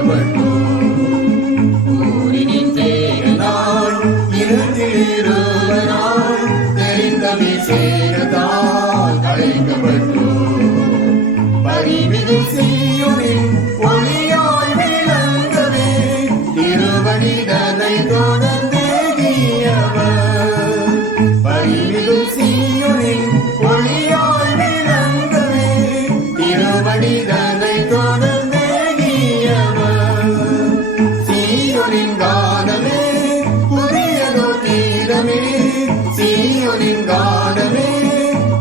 அழைக்கப்பட்டோம். ஊரினின் தேவனாய் இருவராய் தெரிந்தமே சேரதால் அழைக்கப்பட்டோம். பரிமிகு சீயோனின் ஒளியாய் விளங்கவே திருவடிதனை தொடர்ந்தேகியவர். பரிமிகு சீயோனின் ஒளியாய் விளங்கவே திருவடிதனை தொடர்ந்தேகியவர். சீயோனின் கானமே புதியதோர் கீதமே, சீயோனின் கானமே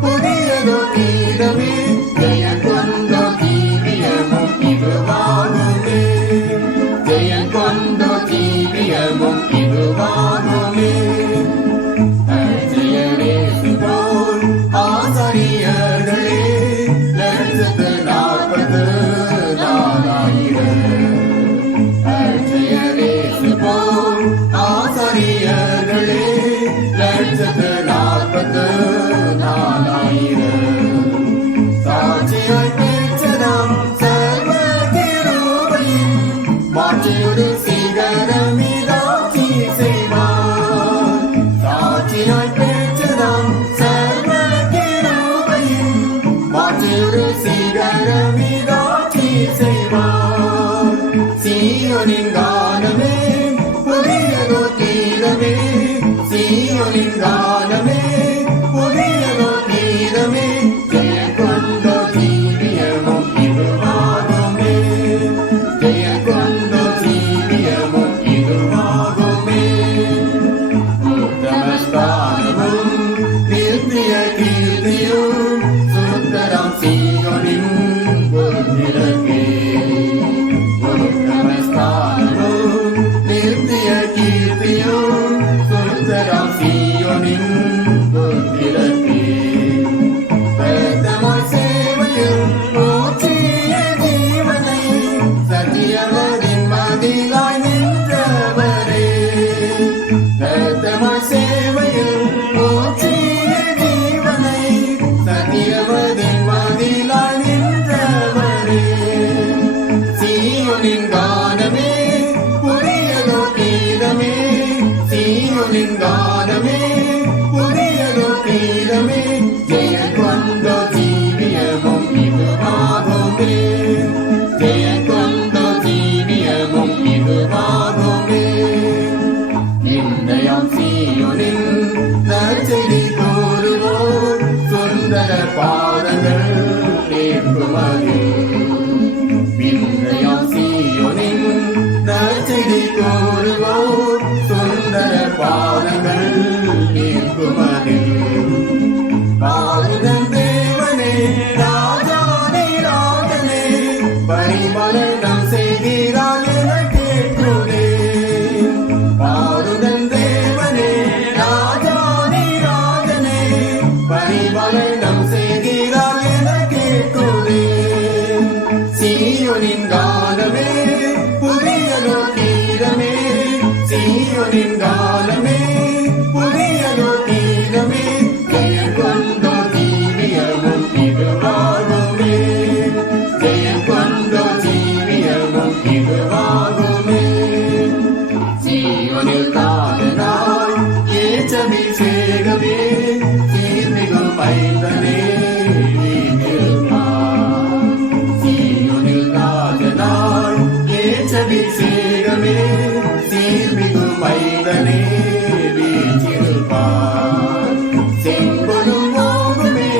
புதியதோர் கீதமே, ஜெயம் கொண்டோ ஜீவியமும் இதுவாகுமே, ஜெயம் கொண்டோ ஜீவியமும் இதுவாகுமே. அர்ச்சையரேசு போல் ஆசாரியர்களே 144,000. அர்ச்சையரேசு போல் ஆசாரியர்களே 144,000. சாட்சியாய் பெற்றதாம் சர்வ கிருபையின் மாட்சியொரு சிகரமிதாட்சி செய்வார். சாட்சியாய் பெற்றதாம் சர்வ கிருபையின் மாட்சியொரு சிகரமிதாட்சி செய்வார். சீயோனின் கானமே புதியதோர் கீதமே, சீயோனின் கானமே புதியதோர் கீதமே, ஜெயம் கொண்டோ ஜீவியமும் இதுவாகுமே, ஜெயம் கொண்டோ ஜீவியமும் இதுவாகுமே. உத்தமஸ்தானமும் நித்திய கீர்த்தியும் சுந்தரம் சீயோனின் புத்திரக்கே. உத்தமஸ்தானமும் நித்திய கீர்த்தியும் சுந்தரம் சீயோனின் புத்திரக்கே. பிரதமாய் சேவையும் மூச்சிய ஜீவனை சத்தியவரின் மதிலாய் நின்றவரே. பிரதமாய் சேவையும் மூச்சிய ஜீவனை சத்தியவரின் மதிலாய் நின்றவரே. சீயோனின் கானமே புதியதோர் கீதமே, சீயோனின் கானமே புதியதோர் கீதமே, ஜெயம் கொண்டோ ஜீவியமும் இதுவாகுமே, ஜெயம் கொண்டோ ஜீவியமும் இதுவாகுமே. இன்றையாம் சீயோனின் நற்செய்தி கூறுவோர் சுந்தர பாதங்கள் ஏற்புமது. இன்றையாம் சீயோனின் நற்செய்தி கூறுவோர் சுந்தர பாதங்கள் ஏற்புமது. பாதுதன் தேவனே ராஜாதி ராஜனே பரிபாலனம் செய்கிறாள் என கேட்குதே. பாதுதன் தேவனே ராஜாதி ராஜனே பரிபாலனம் செய்கிறாள் என கேட்குதே. சீயோனின் கானமே புதியதோர் கீதமே, சீயோனின் கானமே புதியதோர் கீதமே, ஜெயம் கொண்டோ ஜீவியமும் இதுவாகுமே, ஜெயம் கொண்டோ ஜீவியமும் இதுவாகுமே. சீயோனில் காதலாய் ஏற்றபிஷேகமே சீர்மிகு மைந்தனே வீற்றிருப்பார். சீயோனில் காதலாய் ஏற்றபிஷேகமே சீர்மிகு மைந்தனே வீற்றிருப்பார். செம்பொலும் மோகுமே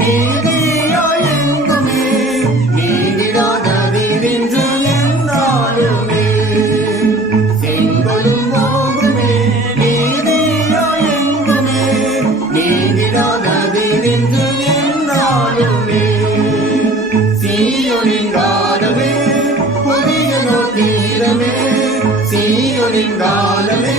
நீதியாய் எங்குமே, நீங்கிடாததினின்று எந்நாளுமே. செம்பொலும் மோகுமே நீதியாய் எங்குமே, நீங்கிடாததினின்று எந்நாளுமே. சீயோனின் கானமே புதியதோர் கீதமே, சீயோனின் கானமே